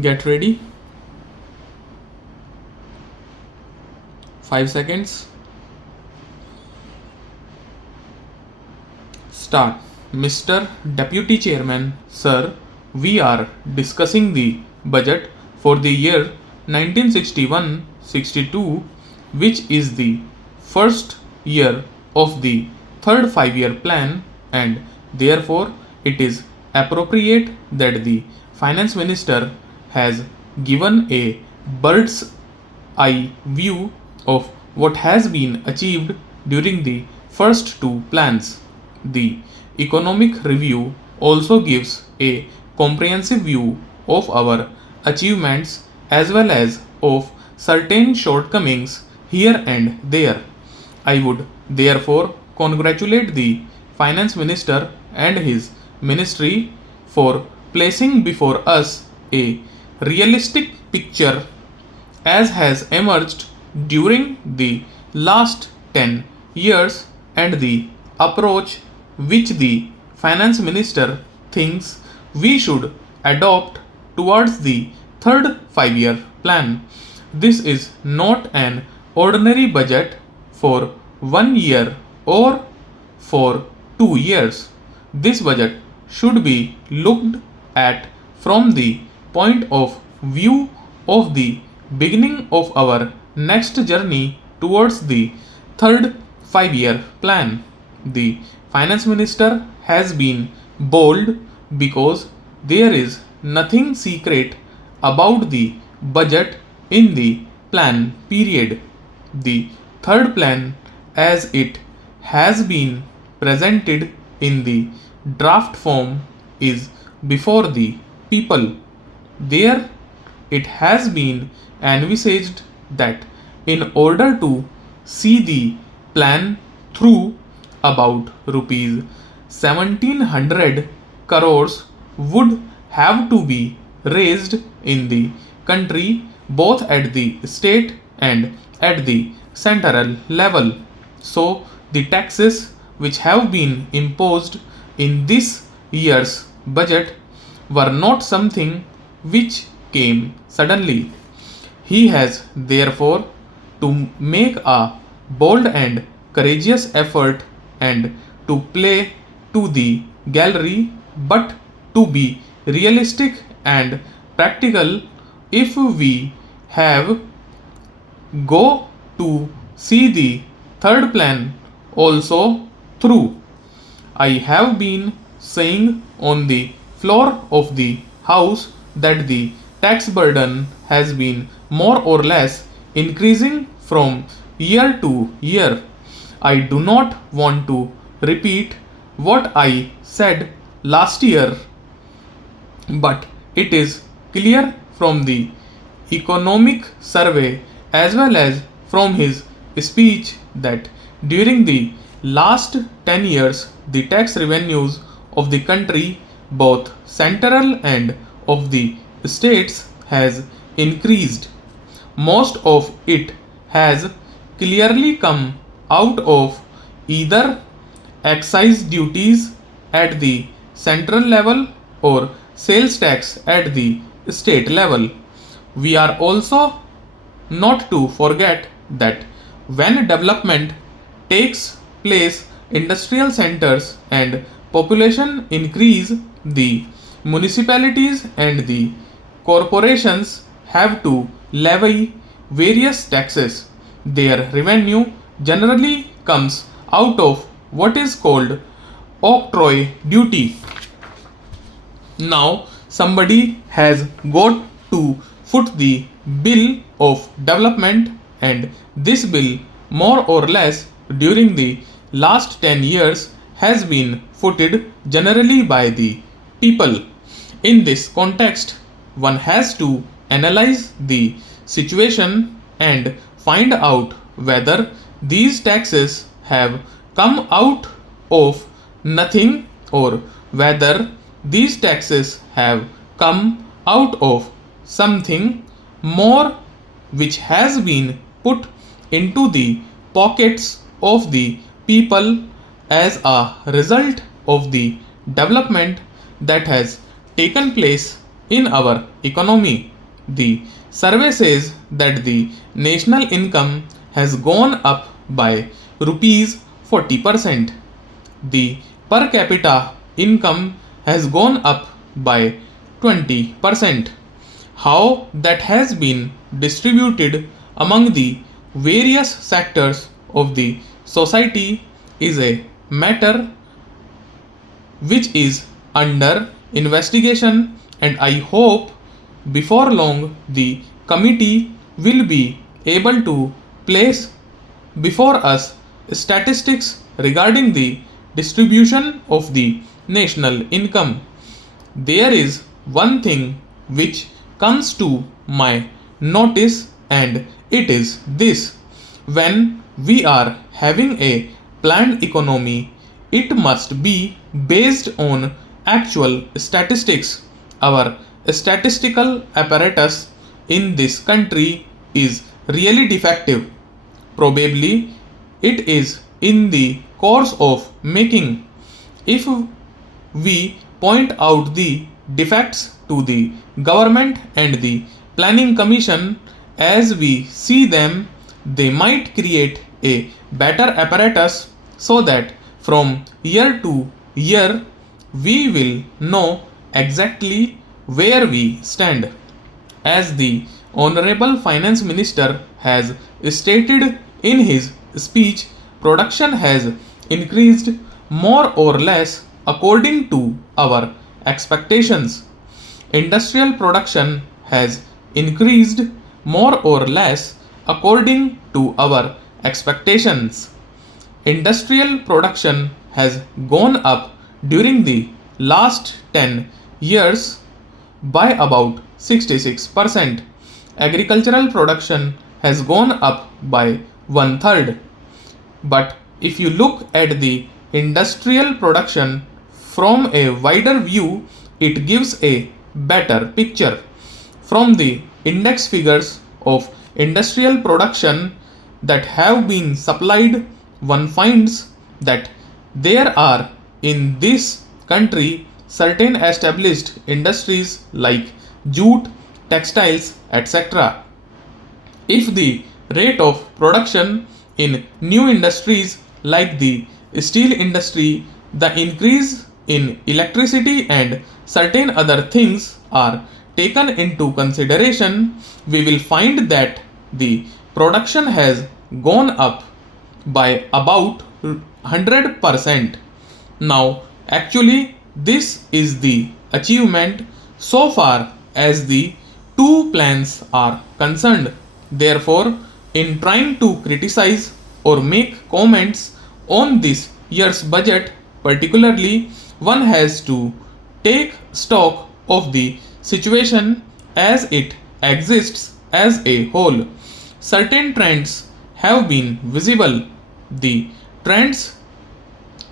Get ready. 5 seconds. Start. Mr. Deputy Chairman, sir, we are discussing the budget for the year 1961-62, which is the first year of the third 5-year plan, and therefore it is appropriate that the finance minister has given a bird's eye view of what has been achieved during the first two plans. The economic review also gives a comprehensive view of our achievements as well as of certain shortcomings here and there. I would therefore congratulate the finance minister and his ministry for placing before us a realistic picture as has emerged during the last 10 years and the approach which the finance minister thinks we should adopt towards the third 5-year plan. This is not an ordinary budget for 1 year or for 2 years. This budget should be looked at from the point of view of the beginning of our next journey towards the third 5-year plan. The finance minister has been bold because there is nothing secret about the budget in the plan period. The third plan, as it has been presented in the draft form, is before the people. There it has been envisaged that in order to see the plan through, about rupees 1700 crores would have to be raised in the country both at the state and at the central level. So the taxes which have been imposed in this year's budget were not something which came suddenly. He has therefore to make a bold and courageous effort and to play to the gallery, but to be realistic and practical if we have go to see the third plan also through. I have been saying on the floor of the house that the tax burden has been more or less increasing from year to year. I do not want to repeat what I said last year, but it is clear from the economic survey as well as from his speech that during the last 10 years the tax revenues of the country, both central and of the states, has increased. Most of it has clearly come out of either excise duties at the central level or sales tax at the state level. We are also not to forget that when development takes place, industrial centers and population increase, the municipalities and the corporations have to levy various taxes. Their revenue generally comes out of what is called octroi duty. Now somebody has got to foot the bill of development, and this bill more or less during the last 10 years has been footed generally by the people. In this context, one has to analyze the situation and find out whether these taxes have come out of nothing or whether these taxes have come out of something more which has been put into the pockets of the people as a result of the development that has taken place in our economy. The survey says that the national income has gone up by rupees 40%. The per capita income has gone up by 20%. How that has been distributed among the various sectors of the society is a matter which is under investigation, and I hope before long the committee will be able to place before us statistics regarding the distribution of the national income. There is one thing which comes to my notice, and it is this: when we are having a planned economy, it must be based on actual statistics. Our statistical apparatus in this country is really defective. Probably it is in the course of making. If we point out the defects to the government and the planning commission as we see them, they might create a better apparatus so that from year to year we will know exactly where we stand. As the Honorable Finance Minister has stated in his speech, production has increased more or less according to our expectations. Industrial production has increased more or less according to our expectations. Industrial production has gone up during the last 10 years by about 66%. Agricultural production has gone up by one third. But if you look at the industrial production from a wider view, it gives a better picture. From the index figures of industrial production that have been supplied, one finds that there are in this country certain established industries like jute, textiles, etc. If the rate of production in new industries like the steel industry, the increase in electricity and certain other things are taken into consideration, we will find that the production has gone up by about 100%. Now, actually, this is the achievement so far as the two plans are concerned. Therefore, in trying to criticize or make comments on this year's budget, particularly, one has to take stock of the situation as it exists as a whole. Certain trends have been visible. The trends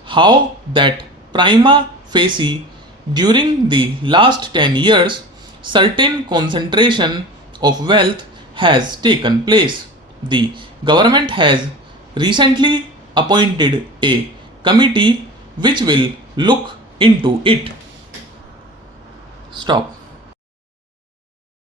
how that prima facie during the last 10 years certain concentration of wealth has taken place. The government has recently appointed a committee which will look into it. Stop.